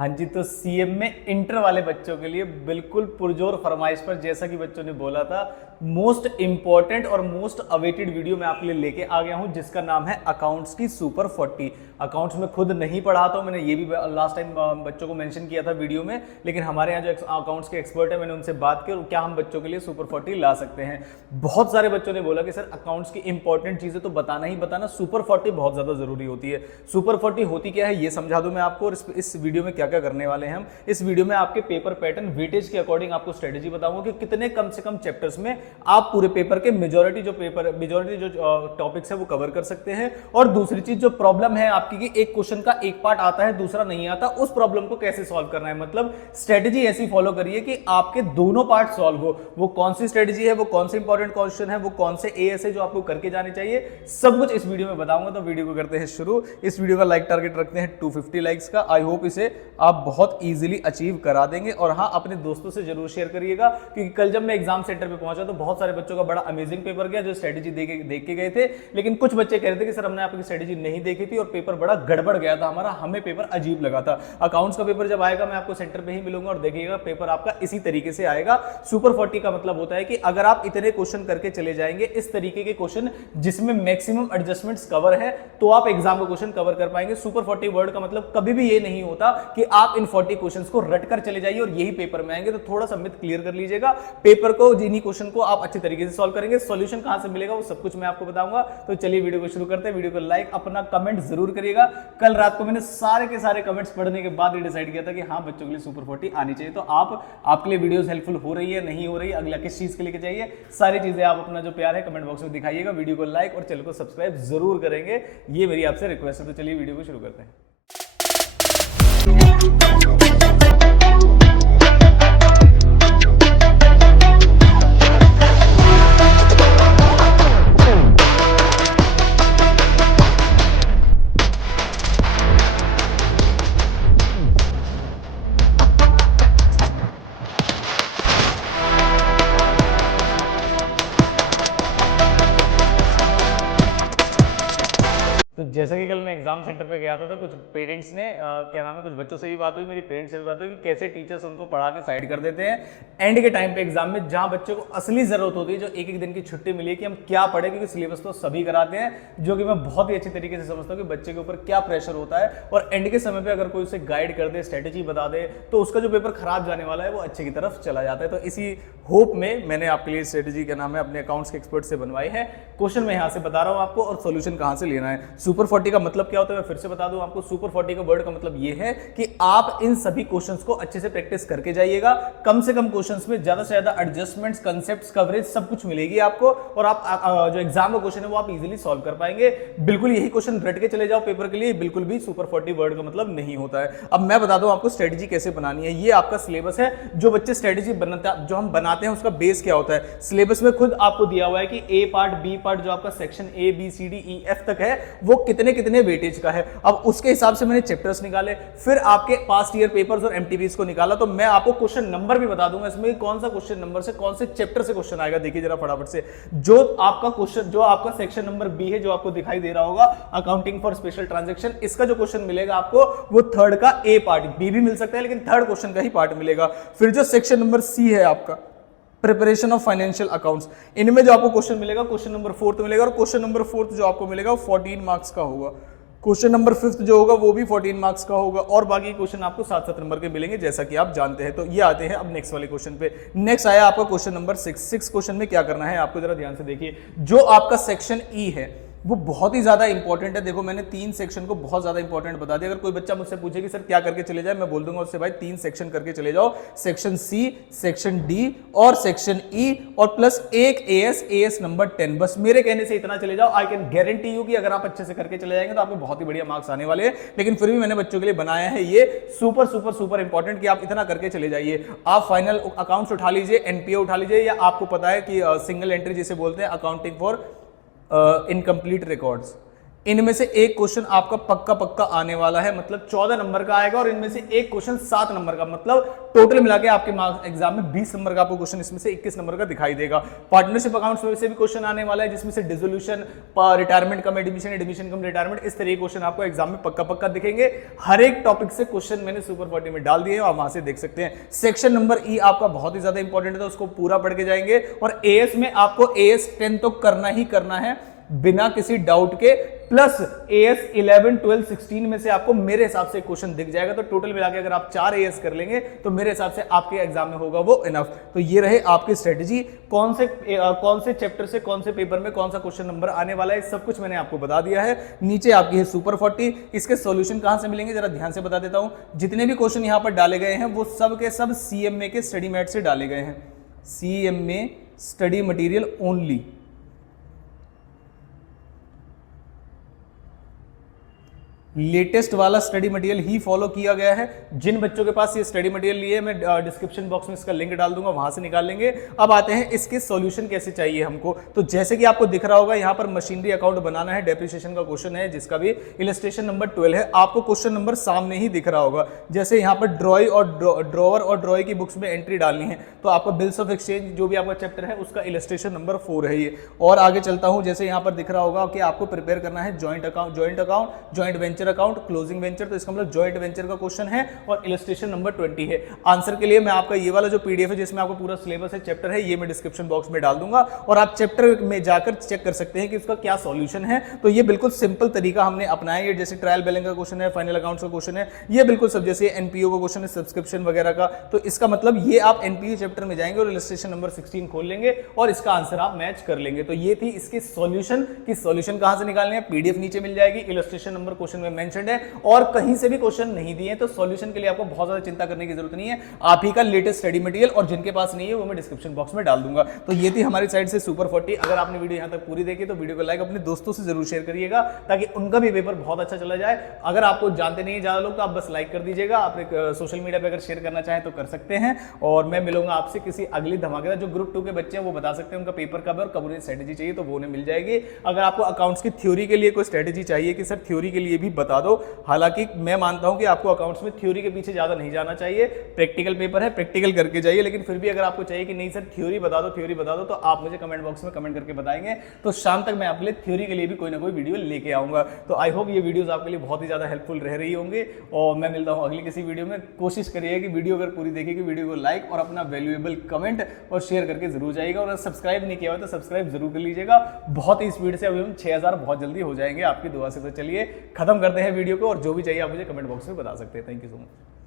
हाँ जी, तो सीएम में इंटर वाले बच्चों के लिए बिल्कुल पुरजोर फरमाइश पर, जैसा कि बच्चों ने बोला था, मोस्ट इंपॉर्टेंट और मोस्ट अवेटेड वीडियो मैं आपके लिए लेके आ गया हूं, जिसका नाम है अकाउंट्स की सुपर 40। अकाउंट्स में खुद नहीं पढ़ाता हूं, मैंने ये भी लास्ट टाइम बच्चों को मेंशन किया था वीडियो में, लेकिन हमारे यहाँ जो अकाउंट्स के एक्सपर्ट है मैंने उनसे बात की और क्या हम बच्चों के लिए सुपर 40 ला सकते हैं। बहुत सारे बच्चों ने बोला कि सर अकाउंट्स की इंपॉर्टेंट चीजें तो बताना ही बताना, सुपर 40 बहुत ज्यादा जरूरी होती है। सुपर 40 होती क्या है ये समझा दूं मैं आपको, और इस वीडियो में क्या क्या करने वाले हैं हम। इस वीडियो में आपके पेपर पैटर्न वेटेज के अकॉर्डिंग आपको स्ट्रेटेजी बताऊंगा कि कितने कम से कम चैप्टर्स में आप पूरे पेपर के मेजॉरिटी जो टॉपिक्स है वो कवर कर सकते हैं। और दूसरी चीज जो प्रॉब्लम है आपकी कि एक क्वेश्चन का एक पार्ट आता है दूसरा नहीं आता, उस प्रॉब्लम को कैसे सॉल्व करना है, मतलब स्ट्रेटेजी ऐसी फॉलो करिए कि आपके दोनों पार्ट सॉल्व हो। वो कौन सी स्ट्रेटेजी है, वो कौन से इंपॉर्टेंट क्वेश्चन है, वो कौन से एएस है जो आपको करके जाने चाहिए, सब कुछ इस वीडियो में बताऊंगा। तो वीडियो को करते हैं शुरू। इस वीडियो का लाइक टारगेट रखते हैं 250 लाइक्स का। आई होप इसे आप बहुत इजीली अचीव करा देंगे। और हाँ, अपने दोस्तों से जरूर शेयर करिएगा, क्योंकि कल जब मैं एग्जाम सेंटर पे पहुंचा तो बहुत सारे बच्चों का बड़ा अमेजिंग पेपर गया जो स्ट्रेटेजी देख के गए थे, लेकिन कुछ बच्चे कह रहे थे कि सर हमने आपकी स्ट्रेटेजी नहीं देखी थी और पेपर बड़ा गड़बड़ गया था हमारा, हमें पेपर अजीब लगा था। अकाउंट्स का पेपर जब आएगा मैं आपको सेंटर पे ही मिलूंगा और देखिएगा पेपर आपका इसी तरीके से आएगा। सुपर 40 का मतलब होता है कि अगर आप इतने क्वेश्चन करके चले जाएंगे, इस तरीके के क्वेश्चन जिसमें मैक्सिमम एडजस्टमेंट्स कवर है, तो आप एग्जाम का क्वेश्चन कवर कर पाएंगे। सुपर 40 वर्ड का मतलब कभी भी ये नहीं होता कि आप इन 40 क्वेश्चंस को रट कर चले जाइए और यही पेपर में आएंगे। तो थोड़ा सा मिथ क्लियर कर लीजिएगा। पेपर को, जिन्हीं क्वेश्चन को आप अच्छे तरीके से सॉल्व करेंगे, सॉल्यूशन कहां से मिलेगा वो सब कुछ मैं आपको बताऊंगा। तो चलिए वीडियो को शुरू करते हैं। वीडियो को लाइक, अपना कमेंट जरूर करिएगा। कल रात को मैंने सारे के सारे कमेंट्स पढ़ने के बाद ये डिसाइड किया था कि हाँ, बच्चों के लिए सुपर 40 आनी चाहिए। तो आपके लिए वीडियोस हेल्पफुल हो रही है, नहीं हो रही, अगला किस चीज के लिए चाहिए, सारी चीजें आप अपना जो प्यार है कमेंट बॉक्स में दिखाइएगा। वीडियो को लाइक और चैनल को सब्सक्राइब जरूर करेंगे, ये मेरी आपसे रिक्वेस्ट है। तो चलिए वीडियो को शुरू करते हैं। तो जैसा कि कल मैं एग्जाम सेंटर पे गया था तो कुछ पेरेंट्स ने क्या नाम है, कुछ बच्चों से भी बात हुई, मेरी पेरेंट्स से भी बात हुई कि कैसे टीचर्स उनको पढ़ा के साइड कर देते हैं एंड के टाइम पे एग्जाम में, जहां बच्चों को असली जरूरत होती है, जो एक एक दिन की छुट्टी मिली है कि हम क्या पढ़े, क्योंकि सिलेबस तो सभी कराते हैं, जो कि मैं बहुत ही अच्छी तरीके से समझता हूँ कि बच्चे के ऊपर क्या प्रेशर होता है। और एंड के समय पे अगर कोई उसे गाइड कर दे, स्ट्रेटेजी बता दे, तो उसका जो पेपर खराब जाने वाला है वो अच्छे की तरफ चला जाता है। तो इसी होप में मैंने आपके लिए स्ट्रेटेजी का नाम है अपने अकाउंट्स के एक्सपर्ट से बनवाई है। क्वेश्चन मैं यहाँ से बता रहा हूँ आपको और सोल्यूशन कहाँ से लेना है। सुपर 40 का मतलब क्या होता है मैं फिर से बता दूं आपको। सुपर 40 का वर्ड का मतलब ये है कि आप इन सभी क्वेश्चंस को अच्छे से प्रैक्टिस करके जाइएगा। कम से कम क्वेश्चंस में ज्यादा से ज्यादा एडजस्टमेंट्स, कांसेप्ट्स, कवरेज सब कुछ मिलेगी आपको, और आप जो एग्जाम का क्वेश्चन है वो आप इजीली सॉल्व कर पाएंगे। बिल्कुल यही क्वेश्चन रट के चले जाओ पेपर के लिए, बिल्कुल भी सुपर 40 वर्ड का मतलब नहीं होता है। अब मैं बता दूं आपको स्ट्रेटेजी कैसे बनानी है। ये आपका सिलेबस है। जो बच्चे स्ट्रेटेजी जो हम बनाते हैं उसका बेस क्या होता है, सिलेबस में खुद आपको दिया हुआ है कि ए पार्ट, बी पार्ट, जो आपका section A B C D E F तक है, वो कितने कितने वेटेज का है। अब उसके हिसाब से मैंने चैप्टर्स निकाले, फिर आपके पास्ट ईयर पेपर्स और एमटीबीज को निकाला। तो मैं आपको क्वेश्चन नंबर भी बता दूंगा इसमें कौन सा क्वेश्चन नंबर से, कौन से चैप्टर से क्वेश्चन आएगा। देखिए जरा फटाफट से, जो आपका क्वेश्चन, जो आपका सेक्शन नंबर बी है, जो आपको दिखाई दे रहा होगा, अकाउंटिंग फॉर स्पेशल ट्रांजैक्शन, इसका जो क्वेश्चन मिलेगा आपको वो थर्ड का ए पार्ट, बी भी मिल सकता है लेकिन थर्ड क्वेश्चन का ही पार्ट मिलेगा। फिर जो सेक्शन नंबर सी है आपका प्रिपरेशन ऑफ फाइनेंशियल अकाउंट्स, इनमें जो आपको क्वेश्चन मिलेगा क्वेश्चन नंबर 4 मिलेगा, और क्वेश्चन नंबर 4 जो आपको मिलेगा वो 14 मार्क्स का होगा। क्वेश्चन नंबर 5 जो होगा वो भी 14 मार्क्स का होगा, और बाकी क्वेश्चन आपको 7-7 नंबर के मिलेंगे जैसा कि आप जानते हैं। तो ये आते हैं अब नेक्स्ट वाले क्वेश्चन पे। नेक्स्ट आया आपका क्वेश्चन नंबर 6 क्वेश्चन में क्या करना है आपको जरा ध्यान से देखिए। जो आपका सेक्शन ई है वो बहुत ही ज्यादा इंपॉर्टेंट है। देखो मैंने 3 सेक्शन को बहुत ज्यादा इंपॉर्टेंट बता दिया। अगर कोई बच्चा मुझसे पूछे कि सर क्या करके चले जाए, मैं बोल दूंगा उससे भाई 3 सेक्शन करके चले जाओ, सेक्शन सी, सेक्शन डी और सेक्शन ई, और प्लस एक एएस नंबर 10। बस मेरे कहने से इतना चले जाओ। आई कैन गारंटी यू कि अगर आप अच्छे से करके चले जाएंगे तो आपको बहुत ही बढ़िया मार्क्स आने वाले हैं। लेकिन फिर भी मैंने बच्चों के लिए बनाया है ये सुपर सुपर सुपर इंपॉर्टेंट कि आप इतना करके चले जाइए। आप फाइनल अकाउंट्स उठा लीजिए, एनपीए उठा लीजिए, या आपको पता है कि सिंगल एंट्री जिसे बोलते हैं अकाउंटिंग फॉर इनकम्प्लीट रिकॉर्ड्स, इनमें से एक क्वेश्चन आपका पक्का पक्का आने वाला है, मतलब 14 नंबर का आएगा और इनमें से एक क्वेश्चन 7 नंबर का, मतलब टोटल मिला के आपके मार्क्स एग्जाम में 20 नंबर का आपको क्वेश्चन इसमें से 21 नंबर का दिखाई देगा। पार्टनरशिप अकाउंट्स में से भी क्वेश्चन आने वाला है, जिसमें से डिसोल्यूशन, रिटायरमेंट कम एडमिशन, एडमिशन कम रिटायरमेंट, इस तरह के क्वेश्चन आपको एग्जाम में पक्का पक्का दिखेंगे। हर एक टॉपिक से क्वेश्चन मैंने सुपर 40 में डाल दिए हैं, आप वहां से देख सकते हैं। सेक्शन नंबर ई आपका बहुत ही ज्यादा इंपॉर्टेंट है, तो उसको पूरा पढ़ के जाएंगे। और एएस में आपको एएस 10 तो करना ही करना है बिना किसी डाउट के, प्लस एएस 11, 12, 16 में से आपको मेरे हिसाब से क्वेश्चन दिख जाएगा। तो टोटल मिला के अगर आप 4 एएस कर लेंगे तो मेरे हिसाब से आपके एग्जाम में होगा वो इनफ। तो ये रहे आपकी स्ट्रेटजी, कौन से चैप्टर से कौन से पेपर में कौन सा क्वेश्चन नंबर आने वाला है, सब कुछ मैंने आपको बता दिया है। नीचे आपकी है सुपर 40, इसके सॉल्यूशन कहां से मिलेंगे जरा ध्यान से बता देता हूं। जितने भी क्वेश्चन यहां पर डाले गए हैं वो सब के सब सीएमए के स्टडी मैट से डाले गए हैं, CMA study material only. Latest वाला स्टडी मटेरियल ही फॉलो किया गया है। जिन बच्चों के पास ये स्टडी मटेरियल लिए मैं डिस्क्रिप्शन बॉक्स में इसका लिंक डाल दूंगा, वहां से निकाल लेंगे। अब आते हैं इसके सॉल्यूशन कैसे चाहिए हमको। तो जैसे कि आपको दिख रहा होगा यहाँ पर मशीनरी अकाउंट बनाना है, डेप्रिसिएशन का क्वेश्चन है जिसका भी इलस्ट्रेशन नंबर 12 है। आपको क्वेश्चन नंबर सामने ही दिख रहा होगा। जैसे यहाँ पर ड्रॉई और ड्रॉवर और ड्रॉई की बुक्स में एंट्री डालनी है, तो आपका बिल्स ऑफ एक्सचेंज जो भी आपका चैप्टर है उसका इलस्ट्रेशन नंबर 4 है ये। और आगे चलता हूँ, जैसे यहाँ पर दिख रहा होगा कि आपको प्रिपेयर करना है joint account, joint venture account, closing venture, तो इसका मतलब ज्वाइंट वेंचर का क्वेश्चन है और इलस्ट्रेशन नंबर 20 है। आंसर के लिए मैं आपका ये वाला जो पीडीएफ है जिसमें आपको पूरा सिलेबस है, चैप्टर है, ये मैं डिस्क्रिप्शन बॉक्स में डाल दूंगा और आप चैप्टर में जाकर चेक कर सकते हैं कि उसका क्या सॉल्यूशन है। तो ये बिल्कुल सिंपल तरीका हमने अपनाया है। जैसे ट्रायल बैलेंस का क्वेश्चन है, फाइनल अकाउंट्स का क्वेश्चन है, ये बिल्कुल सब जैसे एनपीओ का क्वेश्चन है, सब्सक्रिप्शन वगैरह का। तो इसका मतलब ये आप एनपीओ चैप्टर में जाएंगे और इलस्ट्रेशन नंबर 16 खोल लेंगे और इसका आंसर आप मैच कर लेंगे। तो ये थी इसके सॉल्यूशन की सॉल्यूशन कहां से निकालने हैं, पीडीएफ नीचे मिल जाएगी, इलस्ट्रेशन नंबर क्वेश्चन में मेंशन्ड है और कहीं से भी क्वेश्चन नहीं दिए, तो सॉल्यूशन के लिए आपको बहुत ज्यादा चिंता करने की जरूरत नहीं है। आप ही का लेटेस्ट स्टडी मटेरियल, और जिनके पास नहीं है वो मैं डिस्क्रिप्शन बॉक्स में डाल दूंगा। तो ये थी हमारी साइड से सुपर 40। अगर आपने वीडियो यहां तक पूरी देखी तो वीडियो को लाइक अपने दोस्तों से जरूर शेयर करिएगा ताकि उनका भी पेपर बहुत अच्छा चला जाए। अगर आपको जानते नहीं है ज्यादा लोग तो आप बस लाइक कर दीजिएगा। आप सोशल मीडिया पर अगर शेयर करना चाहें तो कर सकते हैं। और मैं मिलूंगा आपसे किसी अगली धमाकेदार, जो ग्रुप 2 के बच्चे हैं वो बता सकते हैं उनका पेपर कब है और कब उन्हें स्ट्रेटेजी चाहिए तो वो उन्हें मिल जाएगी। अगर आपको अकाउंट्स की थ्योरी के लिए कोई स्ट्रेटेजी चाहिए कि सर थ्योरी के लिए भी बता दो, हालांकि मैं मानता हूं कि आपको अकाउंट्स में थ्योरी के पीछे ज्यादा नहीं जाना चाहिए, प्रैक्टिकल पेपर है, प्रैक्टिकल करके जाइए। लेकिन फिर भी अगर आपको चाहिए कि नहीं सर थ्योरी बता दो, थ्योरी बता दो, तो आप मुझे कमेंट बॉक्स में कमेंट करके बताएंगे। तो शाम तक मैं आपके लिए थ्योरी के लिए भी कोई ना कोई वीडियो लेके आऊंगा। तो आई होप ये वीडियोस आपके लिए बहुत ही ज्यादा हेल्पफुल रह रही होंगे और मैं मिलता हूं अगली किसी वीडियो में। कोशिश करिए कि वीडियो अगर पूरी देखिए, वीडियो को लाइक और अपना वैल्यूएबल कमेंट और शेयर करके जरूर जाइएगा। और अगर सब्सक्राइब नहीं किया हुआ तो सब्सक्राइब जरूर कर लीजिएगा। बहुत ही स्पीड से अभी हम 6000 बहुत जल्दी हो जाएंगे आपकी दुआ से। तो चलिए खत्म करते हैं वीडियो को, और जो भी चाहिए आप मुझे कमेंट बॉक्स में बता सकते हैं। Thank you so much.